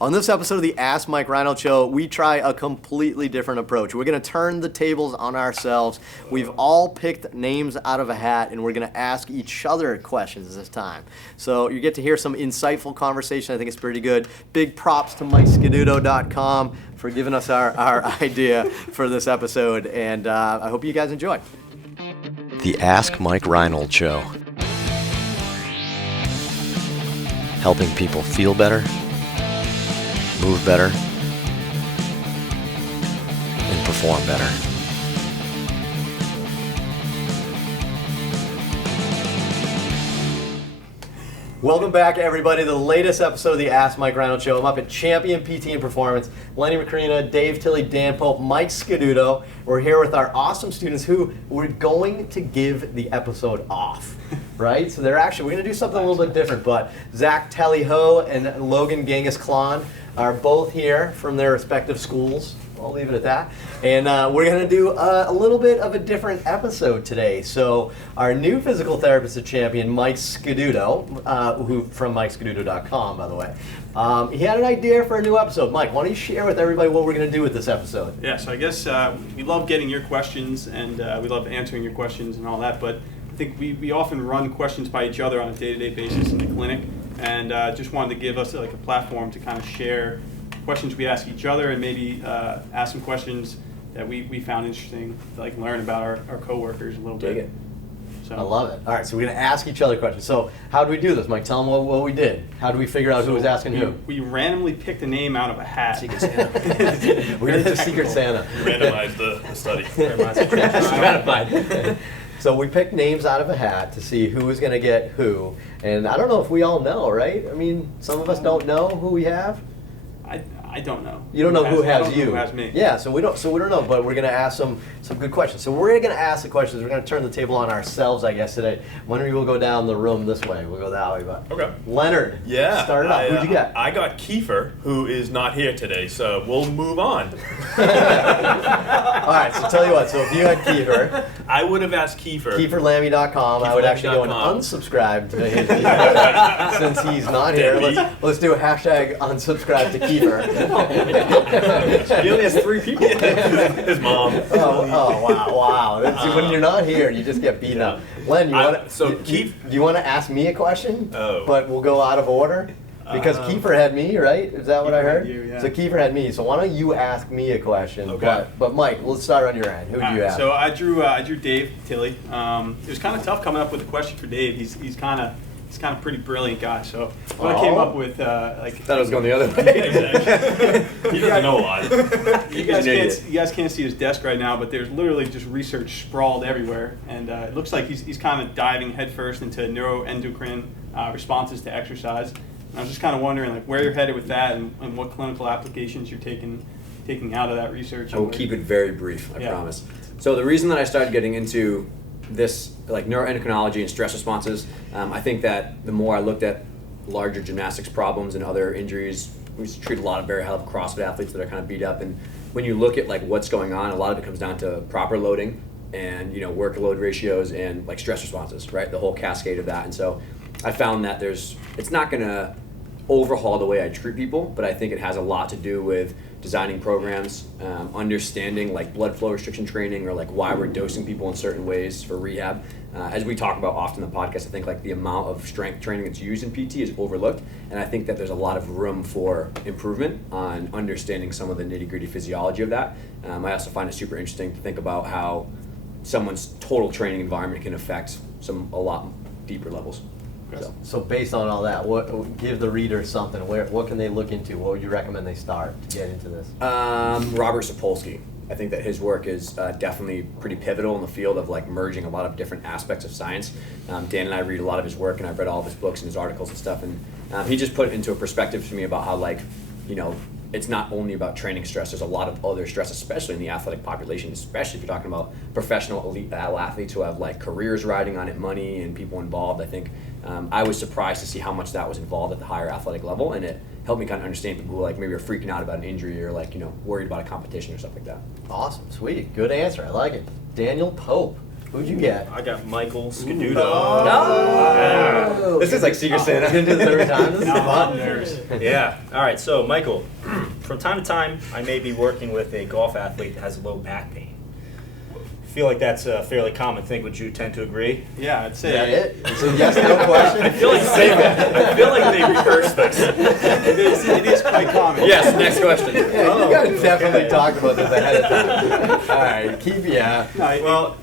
On this episode of the Ask Mike Reinold Show, we try a completely different approach. We're going to turn the tables on ourselves. We've all picked names out of a hat, and we're going to ask each other questions this time. So you get to hear some insightful conversation. I think it's pretty good. Big props to MikeScaduto.com for giving us our idea for this episode, and I hope you guys enjoy. The Ask Mike Reinold Show. Helping people feel better, move better, and perform better. Welcome back, everybody, to the latest episode of the Ask Mike Reinold Show. I'm up at Champion PT and Performance. Lenny McCreena, Dave Tilley, Dan Pope, Mike Scaduto. We're here with our awesome students who we're going to give the episode off, right? So we're going to do something a little bit different, but Zach Tally-Ho and Logan Genghis-Khan are both here from their respective schools. I'll leave it at that. And we're going to do a little bit of a different episode today. So our new physical therapist at Champion, Mike Scaduto, who from MikeScaduto.com, by the way, he had an idea for a new episode. Mike, why don't you share with everybody what we're going to do with this episode? Yeah, so I guess we love getting your questions, and we love answering your questions and all that, but I think we often run questions by each other on a day-to-day basis in the clinic, and just wanted to give us like a platform to kind of share questions we ask each other, and maybe ask some questions that we found interesting to like learn about our coworkers a little bit. Dig it. So. I love it. All right, so we're going to ask each other questions. So how do we do this, Mike? Tell them what we did. How do we figure out who was asking who? We randomly picked a name out of a hat. Secret Santa. We're going to do Secret Santa. Randomize the study. Stratified. So we picked names out of a hat to see who was going to get who. And I don't know if we all know, right? I mean, some of us don't know who we have. I don't know. You don't know who has you. Who has me? Yeah, so we don't know, but we're going to ask some good questions. So we're going to ask the questions. We're going to turn the table on ourselves, I guess, today. One of you will go down the room this way. We'll go that way. But okay. Leonard. Yeah. Start it off. Who'd you get? I got Kiefer, who is not here today, so we'll move on. All right, so tell you what. So if you had Kiefer. I would have asked Kiefer. KieferLammy.com. I would actually go and unsubscribe to his email since he's not here. Let's do a hashtag unsubscribe to Kiefer. He only has 3 people. His mom. Wow. When you're not here, you just get beaten up. Len, do you want to ask me a question? Oh. But we'll go out of order? Because Kiefer had me, right? Is that what I heard? You, yeah. So Kiefer had me. So why don't you ask me a question? Okay. But Mike, let's start on your end. Who do you ask? So I drew Dave Tilley. It was kind of tough coming up with a question for Dave. He's kind of a pretty brilliant guy. So what I came up with I thought it was going the other way. He doesn't know a lot. You guys can't see his desk right now, but there's literally just research sprawled everywhere, and it looks like he's kind of diving headfirst into neuroendocrine responses to exercise. And I was just kind of wondering like where you're headed with that, and what clinical applications you're taking out of that research. I will keep it very brief, I promise. So the reason that I started getting into this, like neuroendocrinology and stress responses, I think that the more I looked at larger gymnastics problems and other injuries, we treat a lot of very high-level CrossFit athletes that are kind of beat up, and when you look at like what's going on, a lot of it comes down to proper loading and workload ratios and like stress responses, right? The whole cascade of that. And so I found that it's not going to overhaul the way I treat people, but I think it has a lot to do with designing programs, understanding like blood flow restriction training, or like why we're dosing people in certain ways for rehab. As we talk about often in the podcast, I think like the amount of strength training that's used in PT is overlooked, and I think that there's a lot of room for improvement on understanding some of the nitty-gritty physiology of that. I also find it super interesting to think about how someone's total training environment can affect a lot deeper levels. So based on all that, give the reader something. What can they look into? What would you recommend they start to get into this? Robert Sapolsky. I think that his work is definitely pretty pivotal in the field of like merging a lot of different aspects of science. Dan and I read a lot of his work, and I've read all of his books and his articles and stuff, and he just put it into a perspective to me about how it's not only about training stress. There's a lot of other stress, especially in the athletic population, especially if you're talking about professional elite athletes who have like careers riding on it, money and people involved. I think I was surprised to see how much that was involved at the higher athletic level, and it helped me kind of understand people who like maybe are freaking out about an injury or like worried about a competition or stuff like that. Awesome, sweet, good answer. I like it. Daniel Pope. Who'd you get? I got Michael Scaduto. Oh! This is like Secret Santa. We're gonna do this every time. This is fun. Yeah. All right. So, Michael, from time to time, I may be working with a golf athlete that has low back pain. I feel like that's a fairly common thing. Would you tend to agree? Yeah, I'd say Is that it? It's a yes, no question? I feel like I feel like they rehearsed this. It is quite common. Yes, next question. Yeah, you guys definitely talked about this ahead of time. All right, keep Well,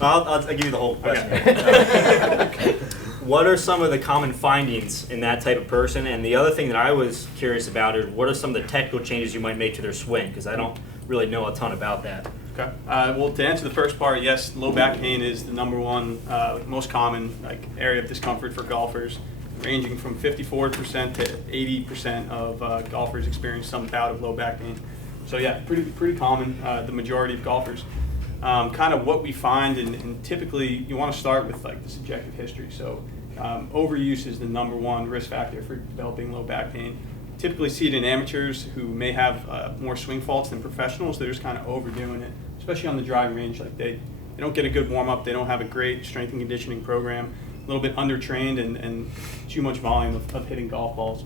I'll give you the whole question. What are some of the common findings in that type of person? And the other thing that I was curious about is what are some of the technical changes you might make to their swing? Because I don't really know a ton about that. Okay. Well, to answer the first part, yes, low back pain is the number one, most common area of discomfort for golfers, ranging from 54% to 80% of golfers experience some bout of low back pain. So yeah, pretty common. The majority of golfers. Kind of what we find, and typically you want to start with the subjective history. So overuse is the number one risk factor for developing low back pain. Typically see it in amateurs who may have more swing faults than professionals. They're just kind of overdoing it, especially on the driving range. They don't get a good warm up. They don't have a great strength and conditioning program. A little bit undertrained and too much volume of hitting golf balls.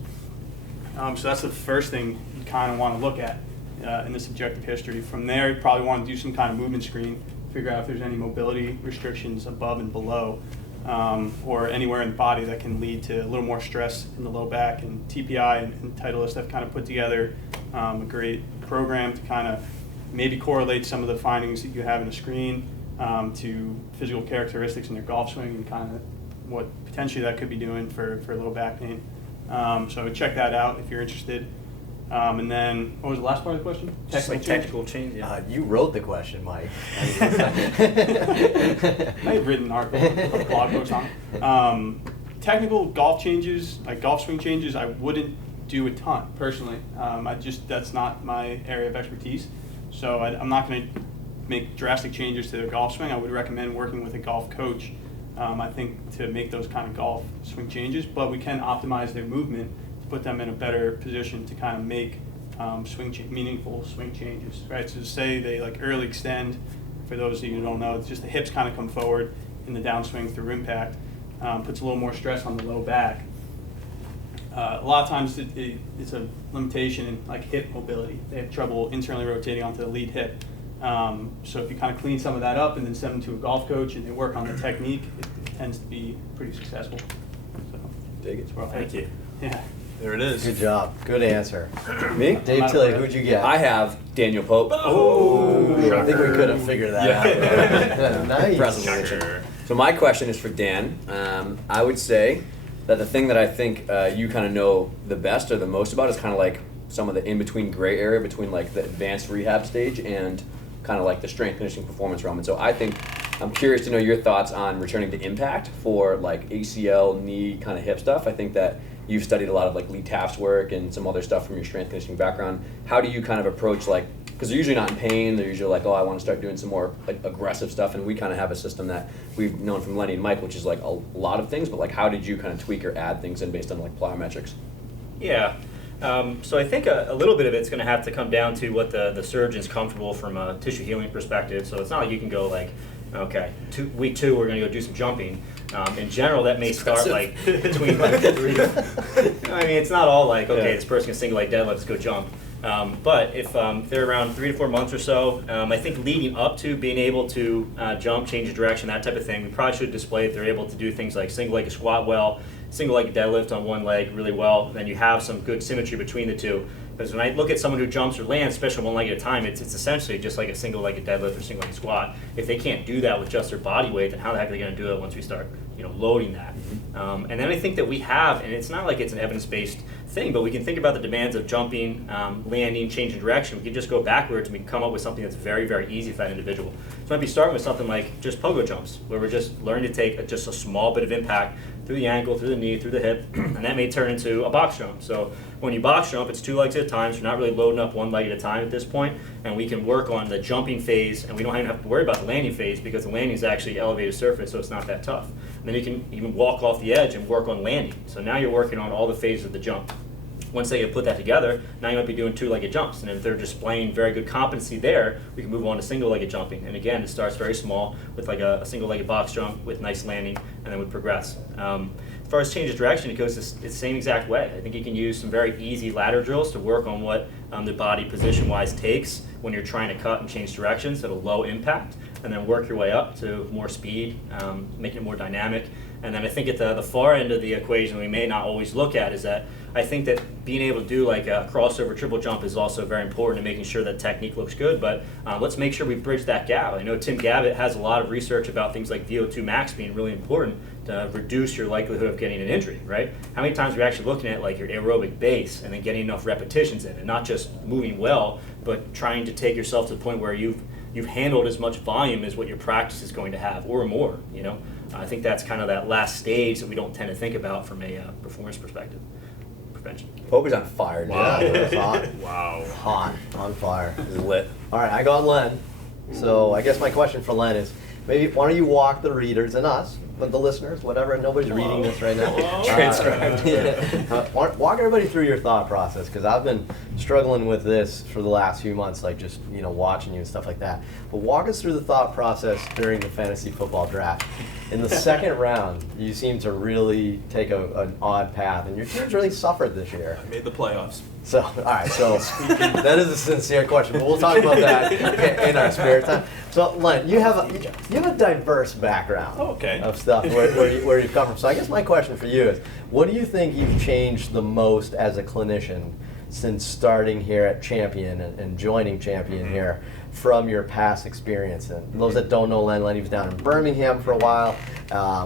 So that's the first thing you kind of want to look at in the subjective history. From there, you probably want to do some kind of movement screen, figure out if there's any mobility restrictions above and below. Or anywhere in the body that can lead to a little more stress in the low back. And TPI and Titleist have kind of put together a great program to kind of maybe correlate some of the findings that you have in the screen to physical characteristics in your golf swing and kind of what potentially that could be doing for low back pain. So I would check that out if you're interested. And then, what was the last part of the question? Technical change. Yeah. You wrote the question, Mike. I have written an article, a blog post on it. Technical golf changes, like golf swing changes, I wouldn't do a ton personally. That's not my area of expertise. So I'm not going to make drastic changes to their golf swing. I would recommend working with a golf coach, I think, to make those kind of golf swing changes. But we can optimize their movement to put them in a better position to kind of make meaningful swing changes, right? So say they early extend. For those of you who don't know, it's just the hips kind of come forward in the downswing through impact, puts a little more stress on the low back. A lot of times it's a limitation in hip mobility. They have trouble internally rotating onto the lead hip. So if you kind of clean some of that up and then send them to a golf coach and they work on the technique, it tends to be pretty successful. So, Dig it. Thank you. Yeah. There it is. Good job. Good answer. Me? Dave Tilley, who'd you get? I have Daniel Pope. Oh, I think we could have figured that out. Nice. Present. So my question is for Dan. I would say that the thing that I think you kind of know the best or the most about is kind of some of the in-between gray area between the advanced rehab stage and kind of the strength conditioning performance realm. And so I'm curious to know your thoughts on returning to impact for ACL, knee, kind of hip stuff. I think that you've studied a lot of Lee Taft's work and some other stuff from your strength conditioning background. How do you kind of approach because they're usually not in pain, they're usually I want to start doing some more aggressive stuff, and we kind of have a system that we've known from Lenny and Mike, which is a lot of things, but how did you kind of tweak or add things in based on plyometrics? Yeah. So I think a little bit of it's going to have to come down to what the surgeon's comfortable from a tissue healing perspective. So it's not like you can go okay, week 2 we're going to go do some jumping. In general, that may start between 3. I mean, it's not all okay, this person can single leg deadlift, let's go jump. But if they're around 3 to 4 months or so, I think leading up to being able to jump, change of direction, that type of thing, we probably should display if they're able to do things like single-legged squat well, single-legged deadlift on one leg really well, then you have some good symmetry between the two. Because when I look at someone who jumps or lands, especially one leg at a time, it's essentially just like a single-legged deadlift or single-legged squat. If they can't do that with just their body weight, then how the heck are they going to do it once we start loading that? And then I think that we have, and it's not like it's an evidence-based thing, but we can think about the demands of jumping, landing, changing direction. We can just go backwards and we can come up with something that's very, very easy for that individual. So I might be starting with something like just pogo jumps, where we're just learning to take just a small bit of impact through the ankle, through the knee, through the hip, and that may turn into a box jump. So when you box jump, it's 2 legs at a time, so you're not really loading up one leg at a time at this point, and we can work on the jumping phase, and we don't even have to worry about the landing phase because the landing is actually elevated surface, so it's not that tough. And then you can even walk off the edge and work on landing. So now you're working on all the phases of the jump. Once they put that together, now you might be doing two-legged jumps. And if they're displaying very good competency there, we can move on to single-legged jumping. And again, it starts very small with like a single-legged box jump with nice landing, and then we progress. As far as change of direction, it goes the same exact way. I think you can use some very easy ladder drills to work on what the body position-wise takes when you're trying to cut and change directions at a low impact, and then work your way up to more speed, making it more dynamic. And then I think at the far end of the equation we may not always look at is that I think that being able to do like a crossover triple jump is also very important in making sure that technique looks good, but let's make sure we bridge that gap. I know Tim Gavitt has a lot of research about things like VO2 max being really important to reduce your likelihood of getting an injury, right? How many times are you actually looking at like your aerobic base and then getting enough repetitions in, and not just moving well, but trying to take yourself to the point where you've handled as much volume as what your practice is going to have, or more, you know? I think that's kind of that last stage that we don't tend to think about from a performance perspective. Prevention. Poker's on fire, dude. Wow, that's hot. Wow. Hot, on fire. It's lit. All right, I got Len. So I guess my question for Len is, maybe why don't you walk the readers and us, but the listeners, whatever, nobody's reading this right now. Transcribed. Walk everybody through your thought process, because I've been struggling with this for the last few months, like just, watching you and stuff like that. But walk us through the thought process during the fantasy football draft. In the second round, you seem to really take an odd path, and your team's really suffered this year. I made the playoffs. So, all right, so that is a sincere question, but we'll talk about that in our spare time. So, Len, you have a diverse background of stuff where you've come from. So I guess my question for you is, what do you think you've changed the most as a clinician since starting here at Champion and joining Champion here from your past experience? And those that don't know Len was down in Birmingham for a while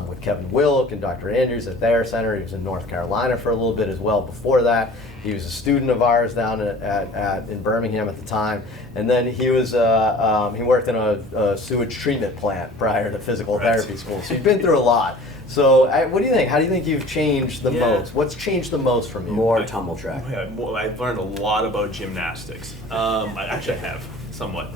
with Kevin Wilk and Dr. Andrews at their center. He was in North Carolina for a little bit as well before that. He was a student of ours down in Birmingham at the time. And then he was he worked in a sewage treatment plant prior to physical therapy school. So you've been through a lot. So what do you think? How do you think you've changed the most? What's changed the most from you? More tumble track. Yeah, I've learned a lot about gymnastics. I actually have, somewhat.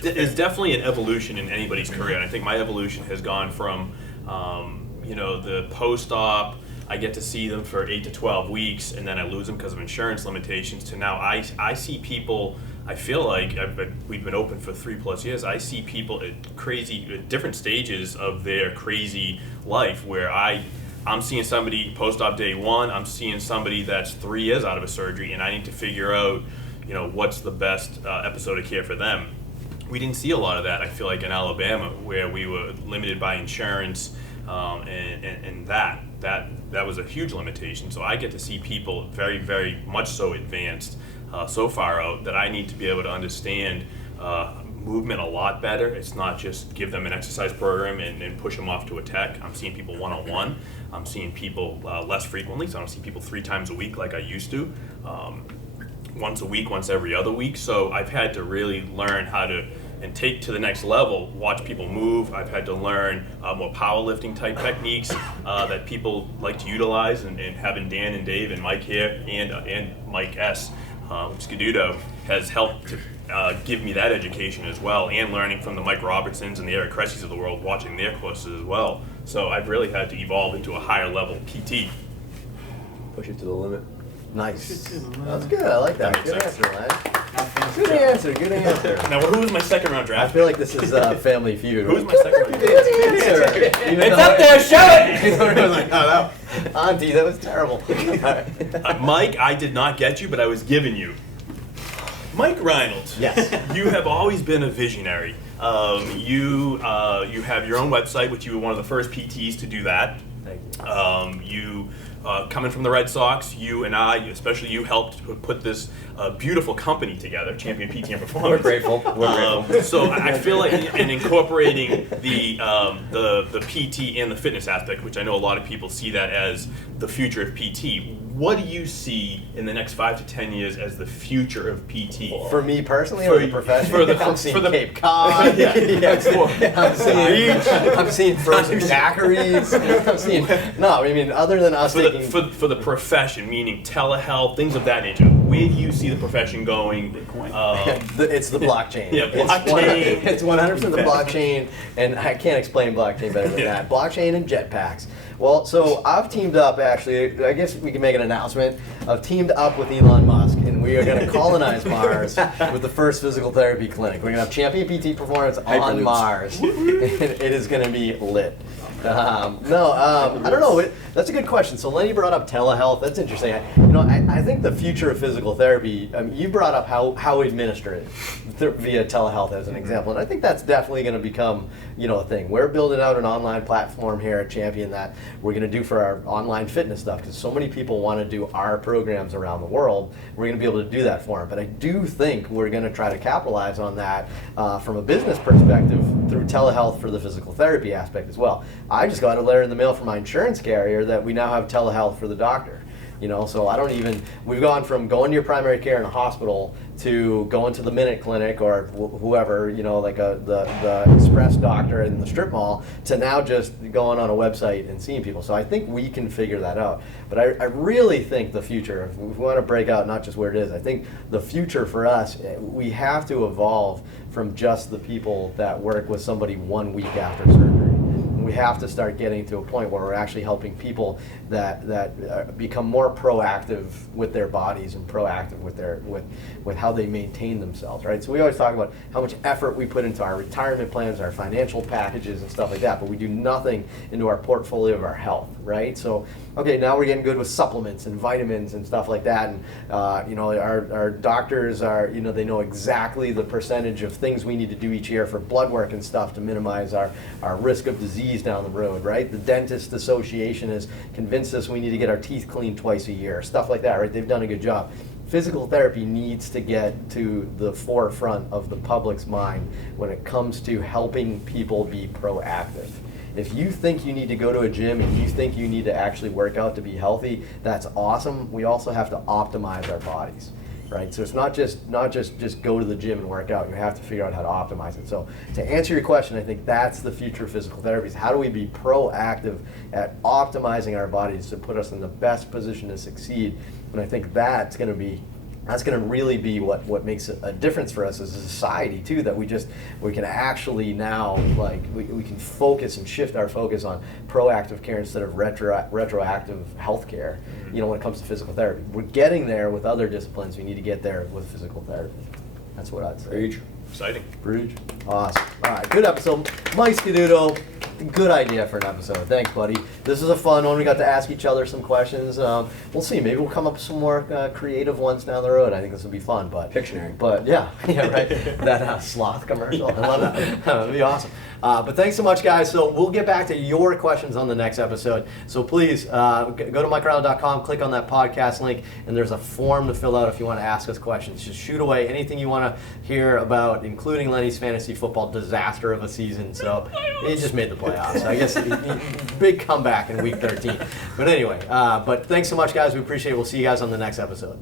There's definitely an evolution in anybody's career, and I think my evolution has gone from, the post-op, I get to see them for 8 to 12 weeks, and then I lose them because of insurance limitations, to now I see people, I feel like, we've been open for 3+ years, I see people at different stages of their crazy life, where I'm seeing somebody post-op day 1, I'm seeing somebody that's 3 years out of a surgery, and I need to figure out, what's the best episode of care for them. We didn't see a lot of that, I feel like, in Alabama, where we were limited by insurance, and that was a huge limitation. So I get to see people very, very much so advanced, so far out, that I need to be able to understand movement a lot better. It's not just give them an exercise program and push them off to a tech. I'm seeing people one-on-one. I'm seeing people less frequently, so I don't see people 3 times a week like I used to. Once a week, once every other week. So I've had to really learn how to, and take to the next level, watch people move. I've had to learn more powerlifting type techniques that people like to utilize, and having Dan and Dave and Mike here, and Mike S. Scaduto has helped to give me that education as well, and learning from the Mike Robertsons and the Eric Cressys of the world, watching their courses as well. So I've really had to evolve into a higher level PT. Push it to the limit. Nice. That's good. I like that. That makes Good sense. answer, Len. Good answer. Now, who was my second round I draft? feel like this is Family Feud. Who's my second round? Good answer. It's up there, show it! I was like, oh no, Auntie, that was terrible. All right. Mike, I did not get you, but I was giving you. Mike Reinold. Yes. You have always been a visionary. You have your own website, which you were one of the first PTs to do that. Thank you. Coming from the Red Sox, you and I, especially you, helped put this beautiful company together, Champion PT and Performance. We're grateful. We're grateful. So I feel like in incorporating the PT and the fitness aspect, which I know a lot of people see that as the future of PT, what do you see in the next 5 to 10 years as the future of PT? For me personally, For or the you- profession? for the- I'm seeing for the- Cape Cod. Yeah. I'm seeing frozen daiquiris. I'm seeing other than us For taking. for the profession, meaning telehealth, things of that nature, where do you see the profession going? It's the blockchain. Yeah, blockchain. It's 100% the blockchain, and I can't explain blockchain better than that. Blockchain and jetpacks. Well, so I've teamed up, actually, I guess we can make an announcement. I've teamed up with Elon Musk, and we are going to colonize Mars with the first physical therapy clinic. We're going to have Champion PT Performance on Hyperloops. Mars, and it is going to be lit. I don't know. That's a good question. So Lenny brought up telehealth. That's interesting. I think the future of physical therapy, you brought up how we administer it via telehealth as an example, and I think that's definitely going to become a thing. We're building out an online platform here at Champion that we're going to do for our online fitness stuff, because so many people want to do our programs around the world. We're going to be able to do that for them. But I do think we're going to try to capitalize on that from a business perspective through telehealth for the physical therapy aspect as well. I just got a letter in the mail from my insurance carrier that we now have telehealth for the doctor. So we've gone from going to your primary care in a hospital to going to the Minute Clinic or whoever, like the express doctor in the strip mall, to now just going on a website and seeing people. So I think we can figure that out. But I really think the future, if we want to break out not just where it is, I think the future for us, we have to evolve from just the people that work with somebody 1 week after surgery. We have to start getting to a point where we're actually helping people that become more proactive with their bodies and proactive with how they maintain themselves, right? So we always talk about how much effort we put into our retirement plans, our financial packages and stuff like that, but we do nothing into our portfolio of our health, right? So, okay, now we're getting good with supplements and vitamins and stuff like that, and our doctors are, they know exactly the percentage of things we need to do each year for blood work and stuff to minimize our risk of disease down the road, right? The Dentist Association has convinced us we need to get our teeth cleaned twice a year, stuff like that, right? They've done a good job. Physical therapy needs to get to the forefront of the public's mind when it comes to helping people be proactive. If you think you need to go to a gym and you think you need to actually work out to be healthy, that's awesome. We also have to optimize our bodies. Right? So it's not just go to the gym and work out. You have to figure out how to optimize it. So to answer your question, I think that's the future of physical therapy, is how do we be proactive at optimizing our bodies to put us in the best position to succeed? And I think that's going to really be what makes a difference for us as a society too, that we can actually now, we can focus and shift our focus on proactive care instead of retroactive health care, when it comes to physical therapy. We're getting there with other disciplines. We need to get there with physical therapy. That's what I'd say. Preach. Exciting. Bruges. Awesome. All right, good episode. Mike Scaduto, good idea for an episode. Thanks, buddy. This is a fun one. We got to ask each other some questions. We'll see. Maybe we'll come up with some more creative ones down the road. I think this will be fun. But Pictionary. But yeah, right. That sloth commercial. I love that. That'd be awesome. But thanks so much, guys. So we'll get back to your questions on the next episode. So please go to MikeReinold.com, click on that podcast link, and there's a form to fill out if you want to ask us questions. Just shoot away anything you want to hear about, including Lenny's fantasy football disaster of a season. So he just made the playoffs. I guess big comeback in week 13. But anyway, but thanks so much, guys. We appreciate it. We'll see you guys on the next episode.